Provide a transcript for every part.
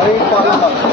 Ahí para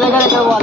देखा देखा वो आ